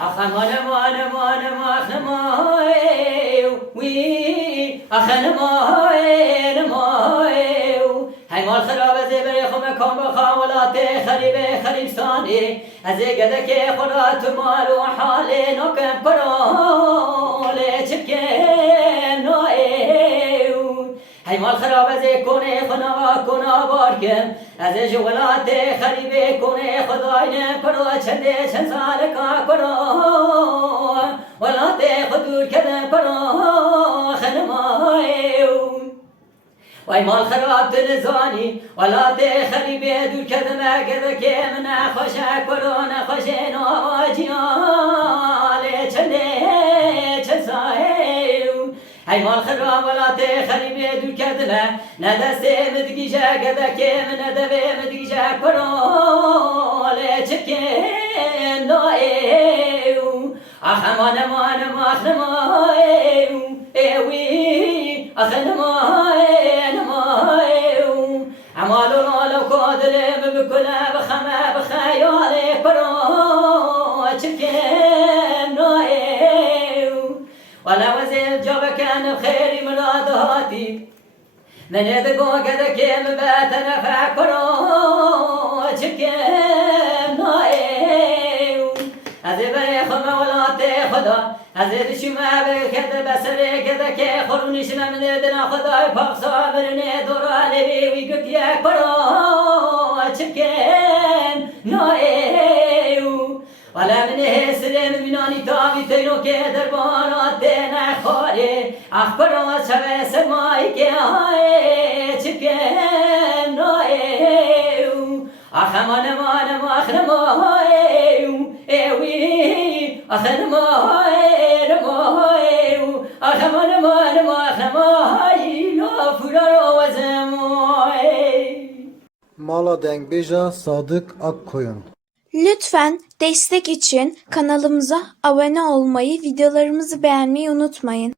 أخمنا مانا مانا ما مايو وي أخنا مايو هاي مال خراب زبر خم كم بخاولات خريب ثاني أزي قدك خرات مال وحالي نكم كرول تشكين نايو هاي مال خراب زي كوني كنا باركم أزي جولات خريب كوني خداين كرو چنده چند سال کا کرو ولا تاخذ كذا کرو خنمايو وای مال خراب تنزانی ولا تخلی بدو كذا ما كذا كمنا خوشا كورونا خوشنا واجيال چنده چسايو هاي مال خراب ولا تخلی بدو كذا ندست مدگیجا كذا كمنا دبه مدگیجا كورو چکن نایو اخمان ماخنمایو اوی اخنمایو عمالو لالو کادلم بکلا بخمه بخیاله کرو چکن نایو ولا وزيل جابكان بخير مراداتي من يدقو كذا كيم باتنا فاكرو چکن نایو ازی بری خما ولا خدا ازی دشمه بکرد بسره کده که خورونیش نمده دنا خدای پاک صابرنه دورالی وی گتیه کرو چکن نایو ولا من هسلم منانی تاوی تینو که دربانات نخوری اخبرو شبه سمایی که های چکن نایو اخمان اخنمایو اوی اخنمایو اخمان اخنمایو فرارو وزمای Mala Dengbej'a Sadık Akkoyun. Lütfen destek için kanalımıza abone olmayı, videolarımızı beğenmeyi unutmayın.